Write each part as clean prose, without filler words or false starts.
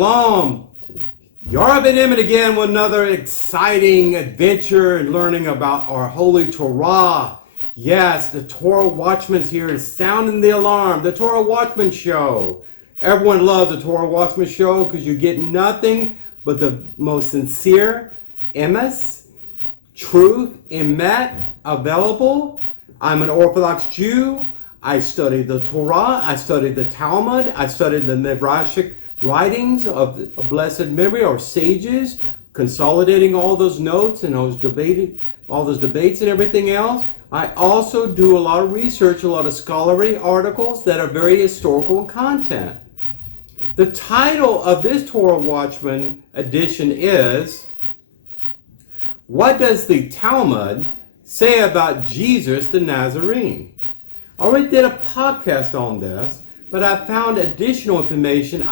Shalom. You're ben-Emmett again with another exciting adventure and learning about our holy Torah. Yes, the Torah Watchman's here is sounding the alarm. The Torah Watchman show. Everyone loves the Torah Watchman show because you get nothing but the most sincere, emes, truth, emet, available. I'm an Orthodox Jew. I studied the Torah. I studied the Talmud. I studied the Midrashic writings of blessed memory or sages, consolidating all those notes and all those debates and everything else. I also do a lot of research, a lot of scholarly articles that are very historical in content. The title of this Torah Watchman edition is, What Does the Talmud Say About Jesus the Nazarene? I already did a podcast on this, but I found additional information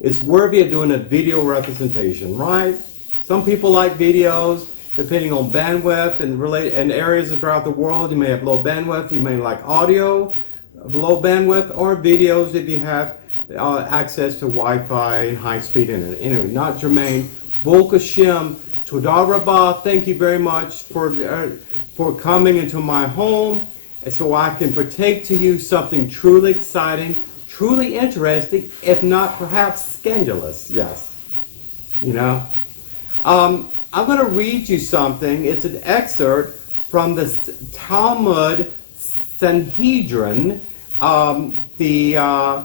it's worthy of doing a video representation, right? Some people like videos, depending on bandwidth and areas throughout the world. You may have low bandwidth, you may like audio, low bandwidth, or videos if you have access to Wi-Fi and high-speed internet. Anyway, not germane. Baruch Hashem, Todah Rabbah, thank you very much for coming into my home, and so I can partake to you something truly exciting, truly interesting, if not perhaps scandalous. Yes. You know? I'm going to read you something. It's an excerpt from the Talmud Sanhedrin. The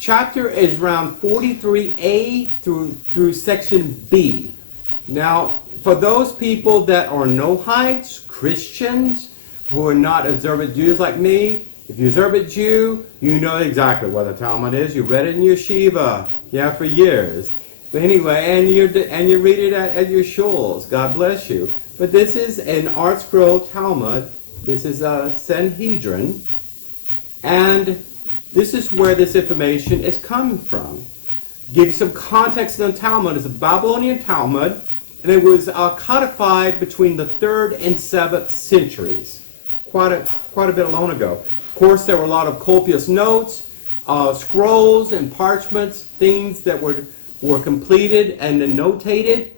chapter is around 43a through section B. Now, for those people that are Nohites, Christians, who are not observant Jews like me, if you're observant Jew, you know exactly what the Talmud is. You read it in yeshiva, for years. But anyway, and you read it at your shuls. God bless you. But this is an Art Scroll Talmud. This is a Sanhedrin, and this is where this information is coming from. Give you some context on the Talmud. It's a Babylonian Talmud, and it was codified between the 3rd and 7th centuries. Quite a bit long ago. Of course, there were a lot of copious notes, scrolls and parchments, things that were completed and notated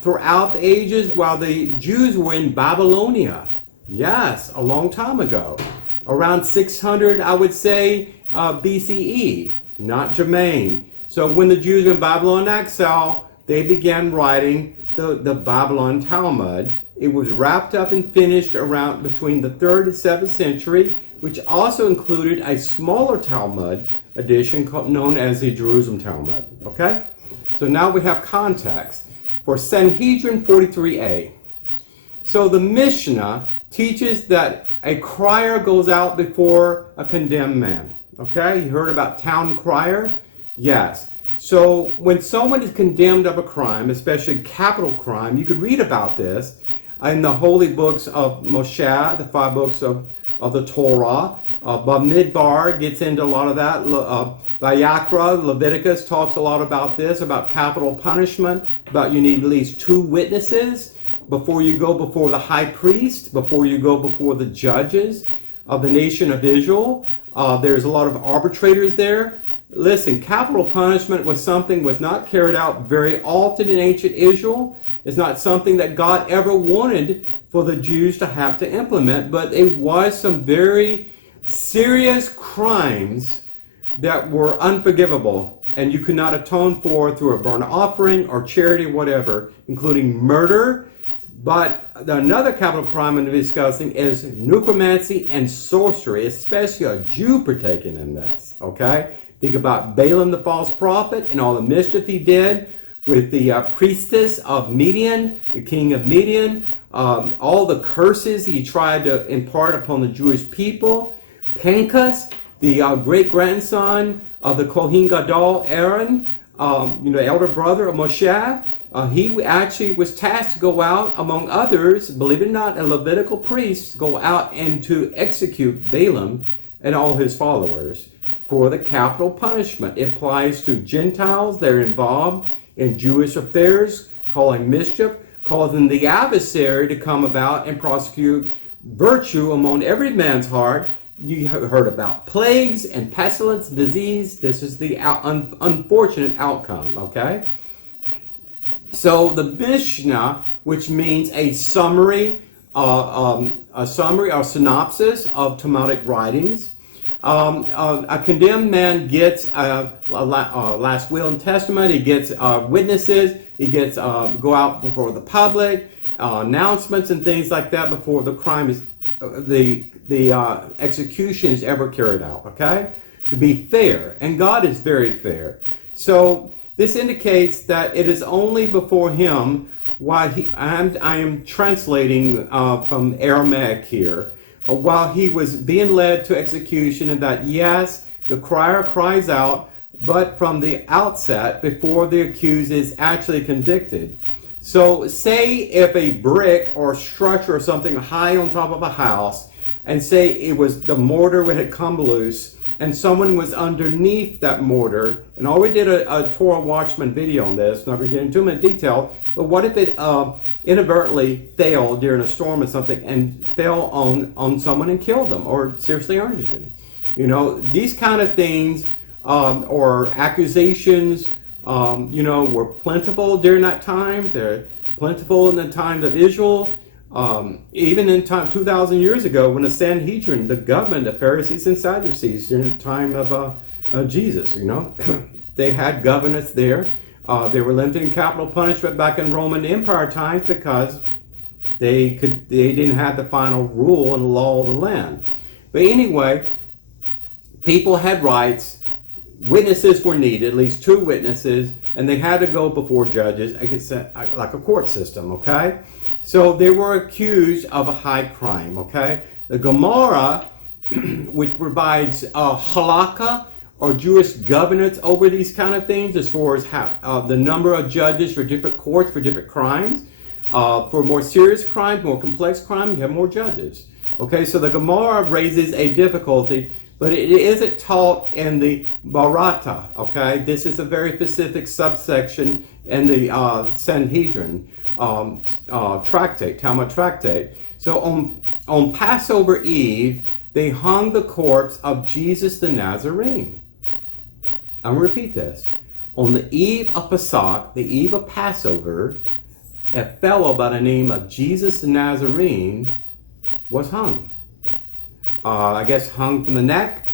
throughout the ages while the Jews were in Babylonia. Yes, a long time ago. Around 600, I would say, BCE, not germane. So when the Jews were in Babylon exile, they began writing the Babylon Talmud. It was wrapped up and finished around between the 3rd and 7th century, which also included a smaller Talmud edition known as the Jerusalem Talmud. Okay? So now we have context for Sanhedrin 43a. So the Mishnah teaches that a crier goes out before a condemned man. Okay? You heard about town crier? Yes. So when someone is condemned of a crime, especially capital crime, you could read about this in the holy books of Moshe, the 5 books of the Torah. Bamidbar gets into a lot of that. Vayakra, Leviticus talks a lot about this, about capital punishment, about you need at least 2 witnesses before you go before the high priest, before you go before the judges of the nation of Israel. There's a lot of arbitrators there. Listen, capital punishment was not carried out very often in ancient Israel. It's not something that God ever wanted for the Jews to have to implement, but it was some very serious crimes that were unforgivable and you could not atone for through a burnt offering or charity, whatever, including murder. But another capital crime I'm discussing is necromancy and sorcery, especially a Jew partaking in this, okay? Think about Balaam the false prophet and all the mischief he did with the priestess of Midian, the king of Midian, all the curses he tried to impart upon the Jewish people. Pinchas, the great-grandson of the Kohen Gadol, Aaron, elder brother of Moshe, he actually was tasked to go out, among others, believe it or not, a Levitical priest, go out and to execute Balaam and all his followers for the capital punishment. It applies to Gentiles that are involved in Jewish affairs, causing mischief, causing the adversary to come about and prosecute virtue among every man's heart You heard about plagues and pestilence, disease. This is the unfortunate outcome, okay? So the Mishnah, which means a summary or synopsis of Talmudic writings. A condemned man gets a last will and testament. He gets witnesses. He gets go out before the public, announcements and things like that before the crime is the execution is ever carried out. Okay, to be fair, and God is very fair. So this indicates that it is only before him. While I am translating from Aramaic here, while he was being led to execution, and that yes, the crier cries out, but from the outset, before the accused is actually convicted. So say if a brick or structure or something high on top of a house, and say it was the mortar had come loose, and someone was underneath that mortar, and I already did a Torah Watchman video on this, not going to get into too much detail, but what if it inadvertently fell during a storm or something and fell on someone and killed them or seriously injured them? You know, these kind of things or accusations, were plentiful during that time. They're plentiful in the times of Israel. Even in time 2,000 years ago, when the Sanhedrin, the government, the Pharisees and Sadducees, during the time of Jesus, they had governors there. They were limiting capital punishment back in Roman Empire times because they didn't have the final rule and law of the land. But anyway, people had rights. Witnesses were needed, at least 2 witnesses, and they had to go before judges, like a court system. Okay. So they were accused of a high crime, okay? The Gemara, which provides halakha, or Jewish governance over these kind of things, as far as how, the number of judges for different courts for different crimes. For more serious crimes, more complex crime, you have more judges. Okay, so the Gemara raises a difficulty, but it isn't taught in the Barata, okay? This is a very specific subsection in the Sanhedrin. Tractate, Talmud tractate. So on Passover Eve, they hung the corpse of Jesus the Nazarene. I'm going to repeat this. On the eve of Pesach, the eve of Passover, a fellow by the name of Jesus the Nazarene was hung. I guess hung from the neck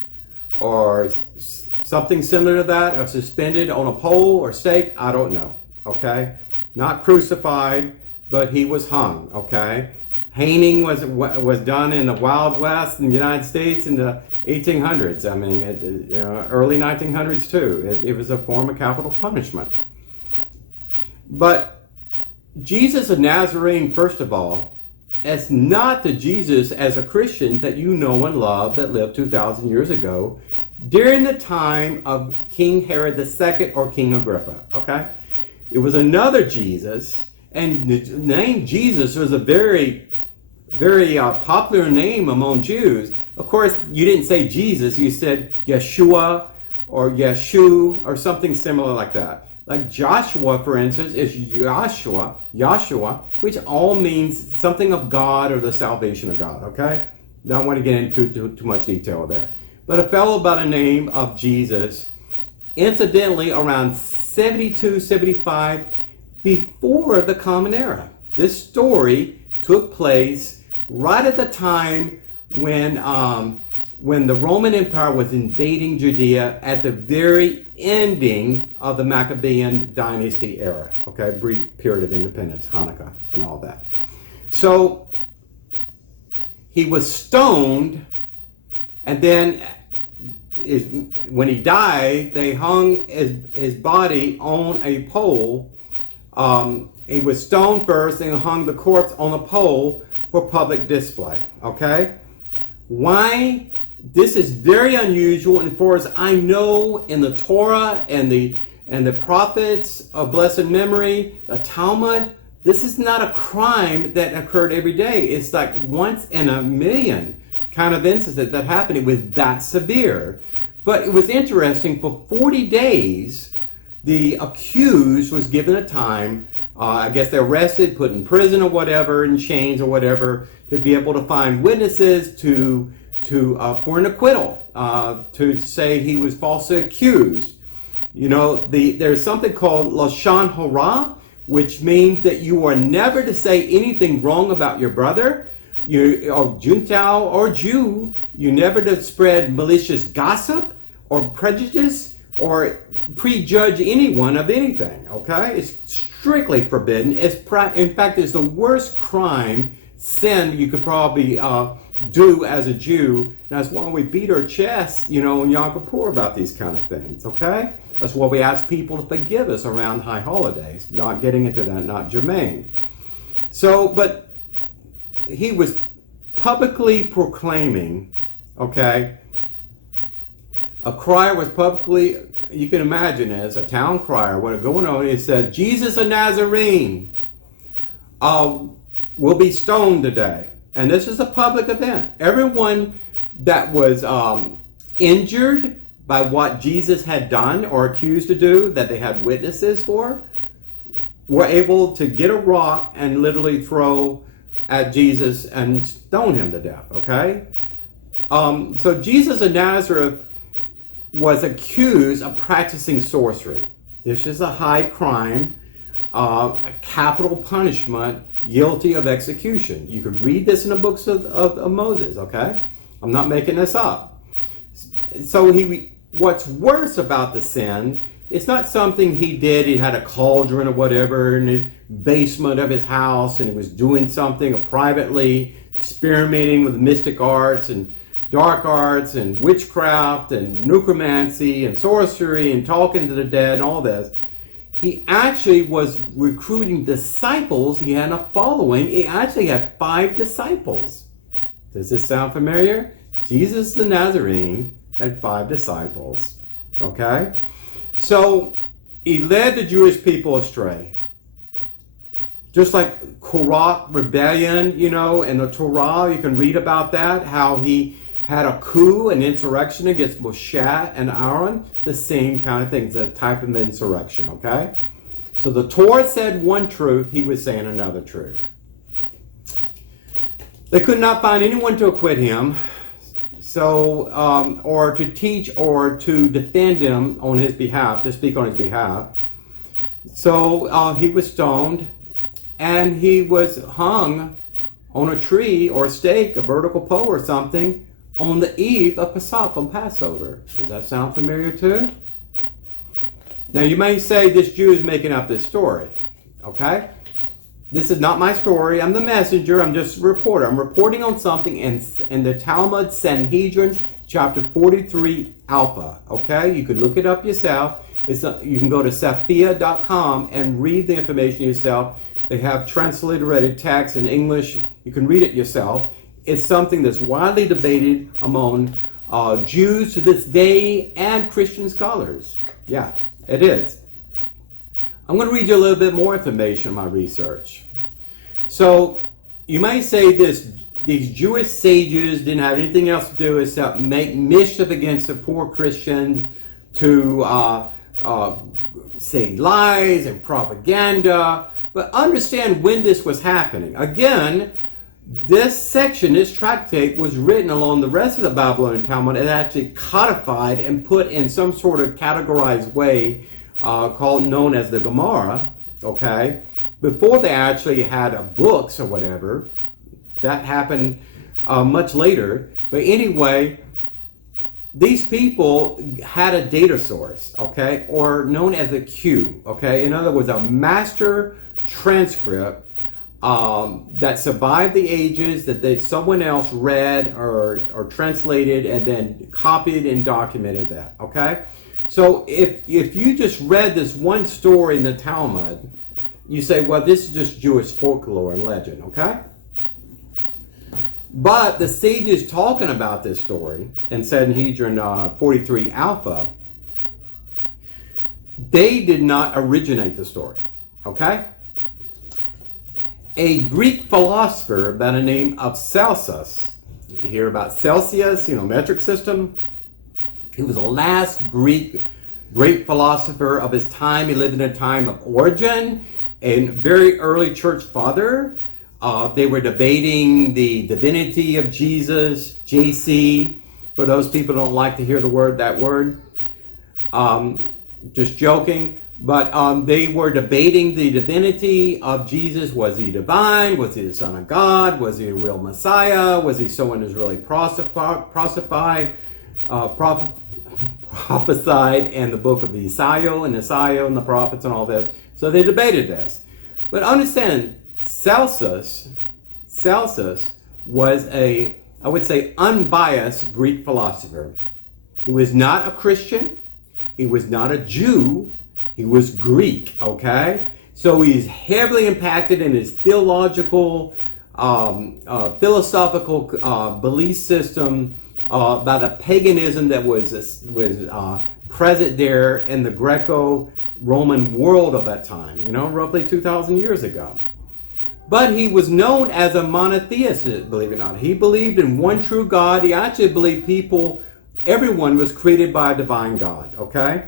or something similar to that, or suspended on a pole or stake. I don't know. Okay. Not crucified, but he was hung, okay? Hanging was done in the Wild West in the United States in the 1800s. I mean, early 1900s too. It was a form of capital punishment. But Jesus of Nazarene, first of all, is not the Jesus as a Christian that you know and love that lived 2,000 years ago during the time of King Herod II or King Agrippa, okay? It was another Jesus, and the name Jesus was a very, very popular name among Jews. Of course, you didn't say Jesus, you said Yeshua or Yeshu or something similar like that. Like Joshua, for instance, is Yahshua, which all means something of God or the salvation of God, okay? Don't want to get into too much detail there. But a fellow by the name of Jesus, incidentally, around 72, 75, before the Common Era. This story took place right at the time when the Roman Empire was invading Judea at the very ending of the Maccabean dynasty era. Okay, brief period of independence, Hanukkah, and all that. So he was stoned, and then when he died, they hung his body on a pole. He was stoned first and hung the corpse on a pole for public display. Okay? Why? This is very unusual, and as far as I know, in the Torah and the prophets of blessed memory, the Talmud, this is not a crime that occurred every day. It's like once in a million kind of incident that happened. It was that severe. But it was interesting, for 40 days, the accused was given a time, I guess they're arrested, put in prison or whatever, in chains or whatever, to be able to find witnesses, to for an acquittal, to say he was falsely accused. There's something called Lashon Hara, which means that you are never to say anything wrong about your brother, or Gentile or Jew. You never to spread malicious gossip or prejudice or prejudge anyone of anything. Okay, it's strictly forbidden. In fact, it's the worst sin you could probably do as a Jew. And that's why we beat our chests, in Yom Kippur about these kind of things. Okay, that's why we ask people to forgive us around high holidays. Not getting into that, not germane. So, but he was publicly proclaiming. Okay, a crier was publicly, you can imagine as a town crier, what is going on, it said, Jesus of Nazarene will be stoned today. And this is a public event. Everyone that was injured by what Jesus had done or accused to do, that they had witnesses for, were able to get a rock and literally throw at Jesus and stone him to death, okay? So Jesus of Nazareth was accused of practicing sorcery. This is a high crime, a capital punishment, guilty of execution. You can read this in the books of Moses, okay? I'm not making this up. So what's worse about the sin, it's not something he did. He had a cauldron or whatever in his basement of his house, and he was doing something privately, experimenting with mystic arts and dark arts and witchcraft and necromancy and sorcery and talking to the dead and all this. He actually was recruiting disciples. He had a following. He actually had 5 disciples. Does this sound familiar? Jesus the Nazarene had 5 disciples. Okay? So he led the Jewish people astray. Just like Korah rebellion, in the Torah, you can read about that, how he had a coup, an insurrection against Moshe and Aaron, the same kind of thing. It's a type of insurrection, okay? So the Torah said one truth, he was saying another truth. They could not find anyone to acquit him, or to teach or to defend him on his behalf, to speak on his behalf. So he was stoned, and he was hung on a tree or a stake, a vertical pole or something, on the eve of Pesach, on Passover. Does that sound familiar too? Now you may say this Jew is making up this story, okay? This is not my story. I'm the messenger. I'm just a reporter. I'm reporting on something in the Talmud Sanhedrin, chapter 43 Alpha, okay? You can look it up yourself. You can go to Saphia.com and read the information yourself. They have transliterated text in English. You can read it yourself. It's something that's widely debated among Jews to this day and Christian scholars. Yeah, it is. I'm going to read you a little bit more information on my research. So you may say these Jewish sages didn't have anything else to do except make mischief against the poor Christians, to say lies and propaganda. But understand when this was happening. Again, this section, this tractate, was written along the rest of the Babylonian Talmud and actually codified and put in some sort of categorized way known as the Gemara, okay? Before they actually had books or whatever. That happened much later. But anyway, these people had a data source, okay? Or known as a Q, okay? In other words, a master transcript that survived the ages, that someone else read or translated and then copied and documented that, okay? So if you just read this one story in the Talmud, you say, well, this is just Jewish folklore and legend, okay? But the sages talking about this story in Sanhedrin 43 Alpha, they did not originate the story, okay? A Greek philosopher by the name of Celsus, you hear about Celsius, metric system. He was the last great philosopher of his time. He lived in a time of Origen, a very early church father. They were debating the divinity of Jesus, JC. For those people who don't like to hear that word. Just joking. But they were debating the divinity of Jesus. Was he divine? Was he the Son of God? Was he a real Messiah? Was he someone who's really prophesied in the book of Isaiah and the prophets and all this? So they debated this. But understand, Celsus was I would say, unbiased Greek philosopher. He was not a Christian. He was not a Jew. He was Greek, okay? So he's heavily impacted in his theological, philosophical belief system by the paganism that was present there in the Greco-Roman world of that time, roughly 2,000 years ago. But he was known as a monotheist, believe it or not. He believed in one true God. He actually believed everyone was created by a divine God, okay?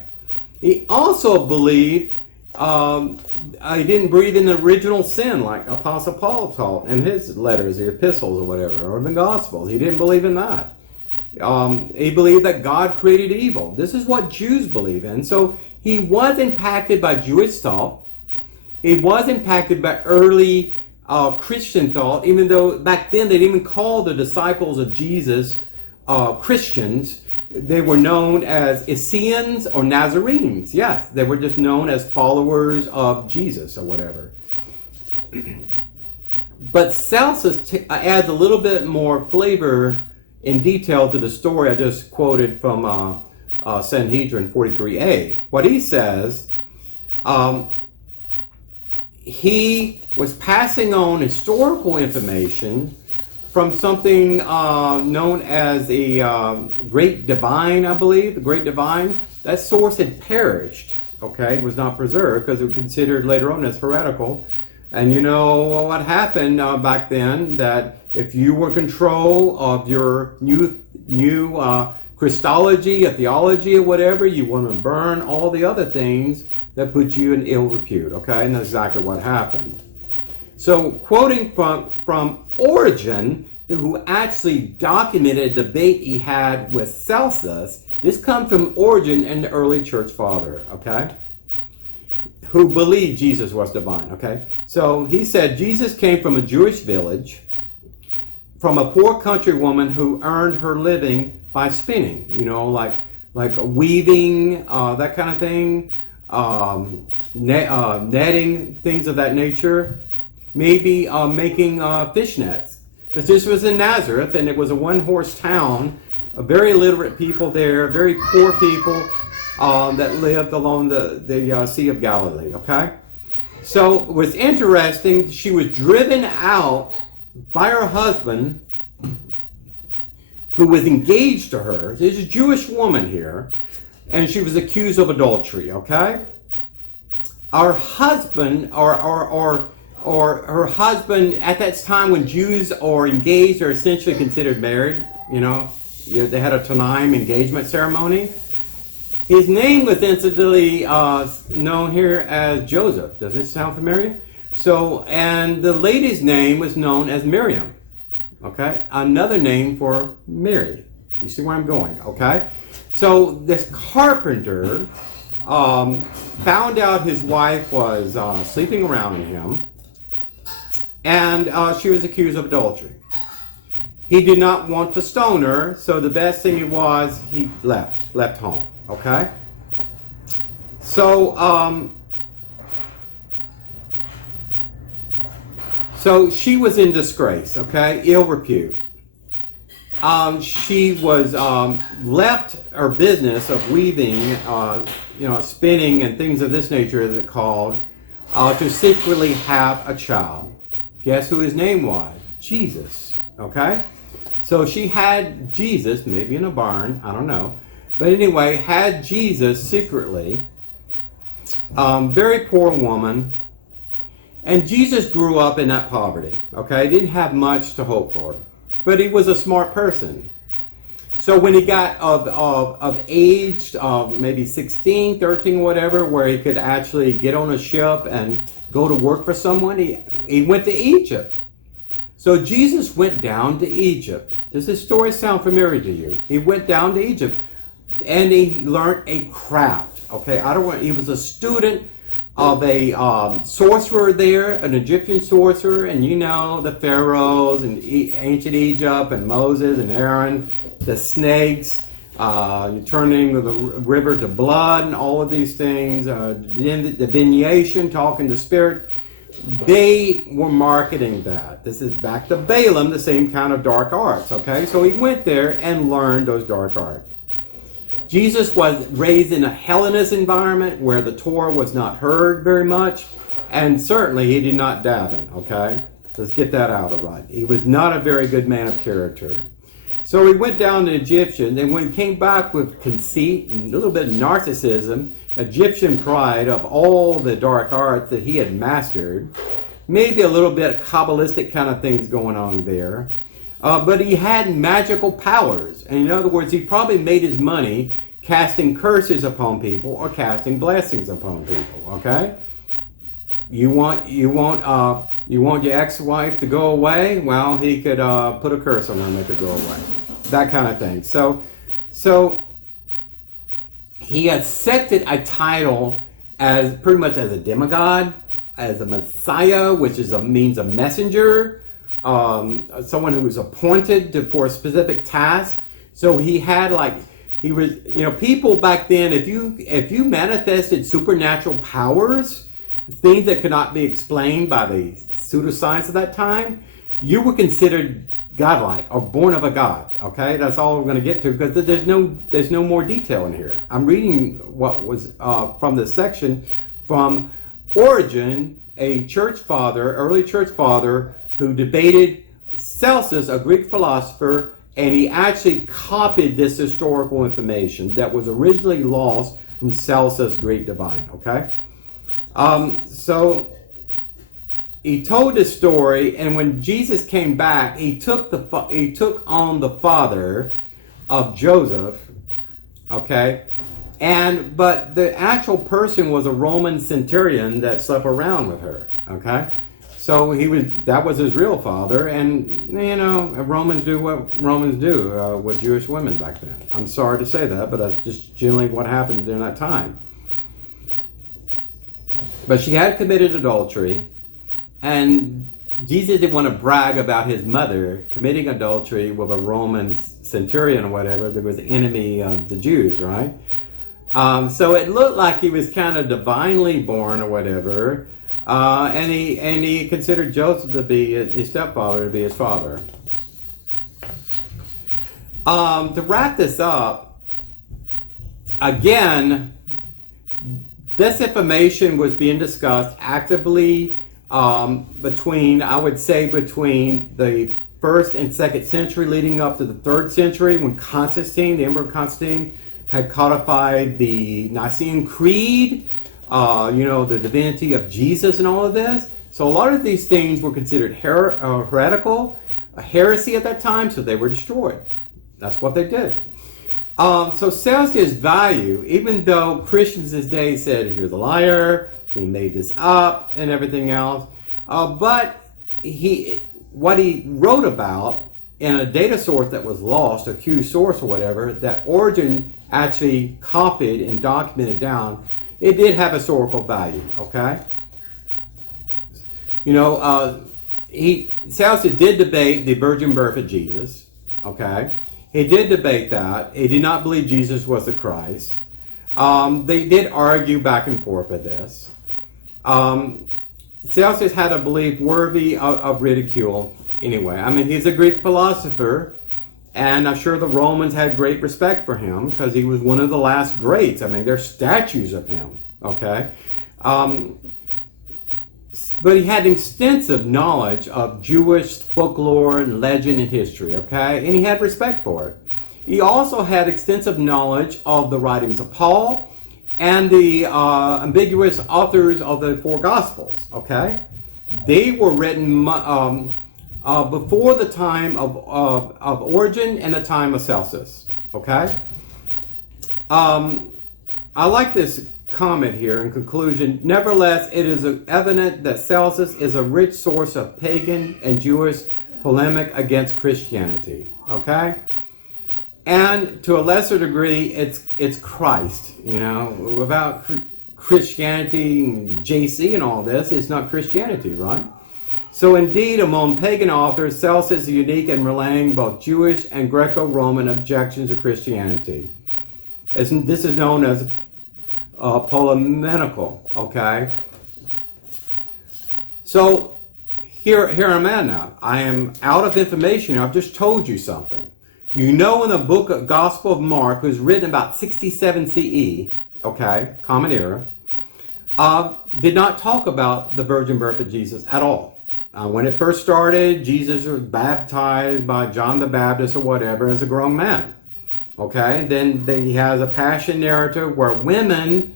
He also believed he didn't breathe in the original sin like Apostle Paul taught in his letters, the epistles or whatever, or the Gospels. He didn't believe in that. He believed that God created evil. This is what Jews believe in. So he was impacted by Jewish thought. He was impacted by early Christian thought, even though back then they didn't even call the disciples of Jesus Christians. They were known as Essenes or Nazarenes. Yes, they were just known as followers of Jesus or whatever. But Celsus adds a little bit more flavor in detail to the story I just quoted from Sanhedrin 43a. What he says, he was passing on historical information from something known as the Great Divine, I believe, the Great Divine. That source had perished, okay? It was not preserved because it was considered later on as heretical. And you know what happened back then, that if you were in control of your new Christology, a theology or whatever, you want to burn all the other things that put you in ill repute, okay? And that's exactly what happened. So quoting from Origen, who actually documented a debate he had with Celsus, this comes from Origen and the early church father, okay? Who believed Jesus was divine, okay? So he said Jesus came from a Jewish village, from a poor country woman who earned her living by spinning, like weaving, that kind of thing, netting, things of that nature, maybe making fishnets. Because this was in Nazareth, and it was a one-horse town, very illiterate people there, very poor people that lived along the Sea of Galilee, okay? So it was interesting, she was driven out by her husband, who was engaged to her. There's a Jewish woman here, and she was accused of adultery, okay? Our husband, or her husband, at that time when Jews are engaged, are essentially considered married, they had a Tanaim engagement ceremony. His name was incidentally known here as Joseph. Does this sound familiar? So, and the lady's name was known as Miriam, okay? Another name for Mary. You see where I'm going, okay? So this carpenter found out his wife was sleeping around with him, and she was accused of adultery. He did not want to stone her, so the best thing he left home, okay? So she was in disgrace, okay? Ill repute. She was left her business of weaving, spinning and things of this nature, as it's called, to secretly have a child. Guess who his name was? Jesus, okay? So she had Jesus, maybe in a barn, I don't know. But anyway, had Jesus secretly, very poor woman. And Jesus grew up in that poverty, okay? Didn't have much to hope for, but he was a smart person. So when he got of age, maybe 16, 13, whatever, where he could actually get on a ship and go to work for someone, he went to Egypt. So Jesus went down to Egypt. Does this story sound familiar to you? He went down to Egypt and he learned a craft. Okay, he was a student of a sorcerer there, an Egyptian sorcerer, and you know the pharaohs and ancient Egypt and Moses and Aaron, the snakes, turning the river to blood and all of these things, the divination, talking to spirit. They were marketing that. This is back to Balaam, the same kind of dark arts, okay? So he went there and learned those dark arts. Jesus was raised in a Hellenist environment where the Torah was not heard very much, and certainly he did not daven, okay? Let's get that out of right. He was not a very good man of character. So he went down to Egyptian, and when he came back with conceit and a little bit of narcissism, Egyptian pride of all the dark arts that he had mastered, maybe a little bit of Kabbalistic kind of things going on there, but he had magical powers. And in other words, he probably made his money casting curses upon people or casting blessings upon people, okay? You want your ex-wife to go away? Well, he could put a curse on her and make her go away. That kind of thing. So he accepted a title as pretty much as a demigod, as a Messiah, which means a messenger, someone who was appointed for a specific task. So he had people back then, if you manifested supernatural powers, things that could not be explained by the pseudoscience of that time, you were considered godlike or born of a god. Okay, that's all we're going to get to because there's no more detail in here. I'm reading what was from this section from Origen, a church father, early church father, who debated Celsus, a Greek philosopher, and he actually copied this historical information that was originally lost from Celsus, Greek divine. Okay. So he told this story, and when Jesus came back, he took on the father of Joseph, okay, but the actual person was a Roman centurion that slept around with her, okay. So that was his real father, and you know, Romans do what Romans do with Jewish women back then. I'm sorry to say that, but that's just generally what happened during that time. But she had committed adultery, and Jesus didn't want to brag about his mother committing adultery with a Roman centurion or whatever that was the enemy of the Jews, right? So it looked like he was kind of divinely born or whatever, and he considered Joseph to be his stepfather, to be his father. To wrap this up, again, this information was being discussed actively between the 1st and 2nd century leading up to the 3rd century when Constantine, the Emperor Constantine, had codified the Nicene Creed, the divinity of Jesus and all of this. So a lot of these things were considered heretical, a heresy at that time, so they were destroyed. That's what they did. So Celsus' value, even though Christians this day said he was a liar, he made this up and everything else, but what he wrote about in a data source that was lost, a Q source or whatever, that Origen actually copied and documented down, it did have historical value, okay? Celsus did debate the virgin birth of Jesus, okay? He did debate that. He did not believe Jesus was the Christ. They did argue back and forth with this. Celsus had a belief worthy of ridicule anyway. I mean, he's a Greek philosopher, and I'm sure the Romans had great respect for him because he was one of the last greats. I mean, there's statues of him, okay? But he had extensive knowledge of Jewish folklore and legend and history, okay? And he had respect for it. He also had extensive knowledge of the writings of Paul and the ambiguous authors of the 4 Gospels, okay? They were written before the time of Origen and the time of Celsus, okay? I like this comment here in conclusion. Nevertheless, it is evident that Celsus is a rich source of pagan and Jewish polemic against Christianity, okay? And to a lesser degree, it's Christ, you know. Without Christianity, JC and all this, it's not Christianity, right? So indeed, among pagan authors, Celsus is unique in relaying both Jewish and Greco-Roman objections to Christianity. This is known as polemical, okay? So here I'm at now. I am out of information. I've just told you something. You know, in the book of Gospel of Mark, was written about 67 CE, okay, Common Era, did not talk about the virgin birth of Jesus at all. When it first started, Jesus was baptized by John the Baptist or whatever as a grown man. Okay, then he has a passion narrative where women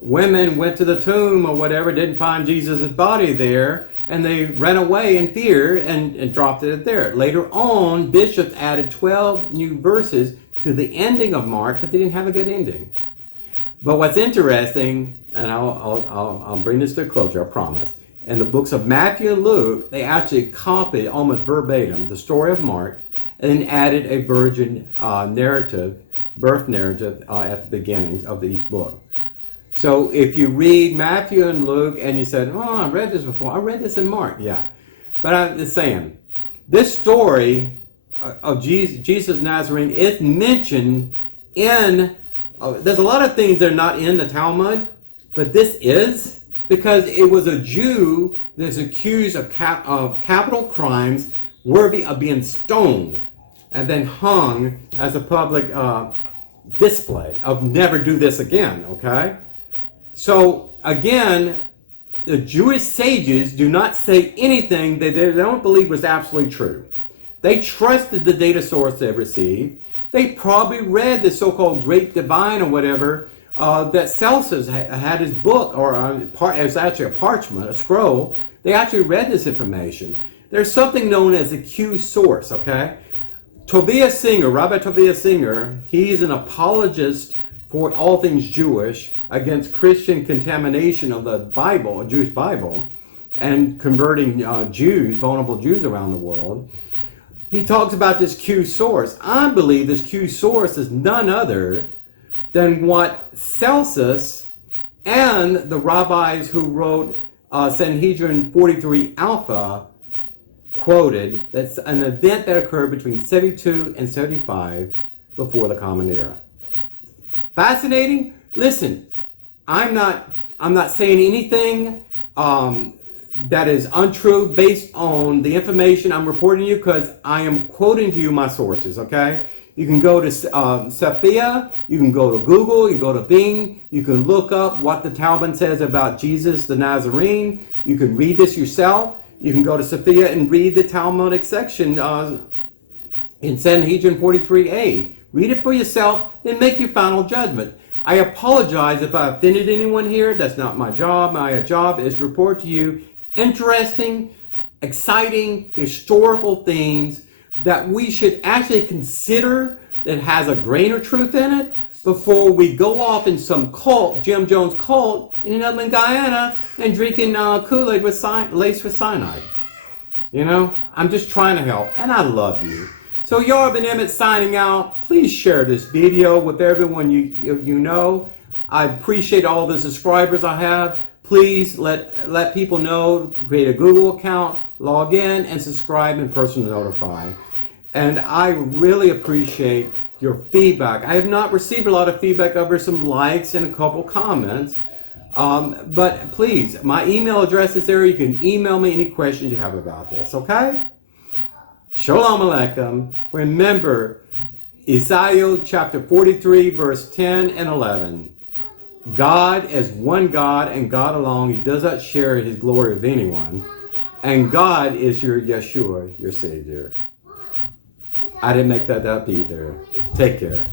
went to the tomb or whatever, didn't find Jesus' body there, and they ran away in fear and dropped it there. Later on, bishops added 12 new verses to the ending of Mark because they didn't have a good ending. But what's interesting, and I'll bring this to a closure, I promise. In the books of Matthew and Luke, they actually copied almost verbatim the story of Mark and then added a virgin birth narrative at the beginnings of each book. So if you read Matthew and Luke and you said, oh, I read this before, I read this in Mark, yeah. But I'm just saying, this story of Jesus Nazarene is mentioned in, there's a lot of things that are not in the Talmud, but this is, because it was a Jew that's accused of capital crimes worthy of being stoned and then hung as a public display of never do this again, okay? So, again, the Jewish sages do not say anything that they don't believe was absolutely true. They trusted the data source they received. They probably read the so-called Great Divine or whatever that Celsus had his book, or it was actually a parchment, a scroll. They actually read this information. There's something known as a Q source, okay? Tobias Singer, Rabbi Tobias Singer, he's an apologist for all things Jewish against Christian contamination of the Bible, a Jewish Bible, and converting Jews, vulnerable Jews around the world. He talks about this Q source. I believe this Q source is none other than what Celsus and the rabbis who wrote Sanhedrin 43 Alpha quoted. That's an event that occurred between 72 and 75 before the Common Era. Fascinating? Listen, I'm not saying anything that is untrue based on the information I'm reporting to you, because I am quoting to you my sources, okay? You can go to Sophia, you can go to Google, you can go to Bing, you can look up what the Talmud says about Jesus the Nazarene. You can read this yourself. You can go to Sophia and read the Talmudic section in Sanhedrin 43a. Read it for yourself, then make your final judgment. I apologize if I offended anyone here. That's not my job. My job is to report to you interesting, exciting, historical things that we should actually consider that has a grain of truth in it before we go off in some cult, Jim Jones cult, and end up in Guyana and drinking Kool-Aid laced with cyanide. You know, I'm just trying to help, and I love you. So y'all, ben-Emmett signing out. Please share this video with everyone you know. I appreciate all the subscribers I have. Please let people know, create a Google account, log in, and subscribe and personally notify. And I really appreciate your feedback. I have not received a lot of feedback over some likes and a couple comments. But please, my email address is there. You can email me any questions you have about this, okay? Shalom Aleichem. Remember, Isaiah chapter 43, verse 10 and 11. God is one God and God alone. He does not share his glory with anyone. And God is your Yeshua, your Savior. I didn't make that up either. Take care.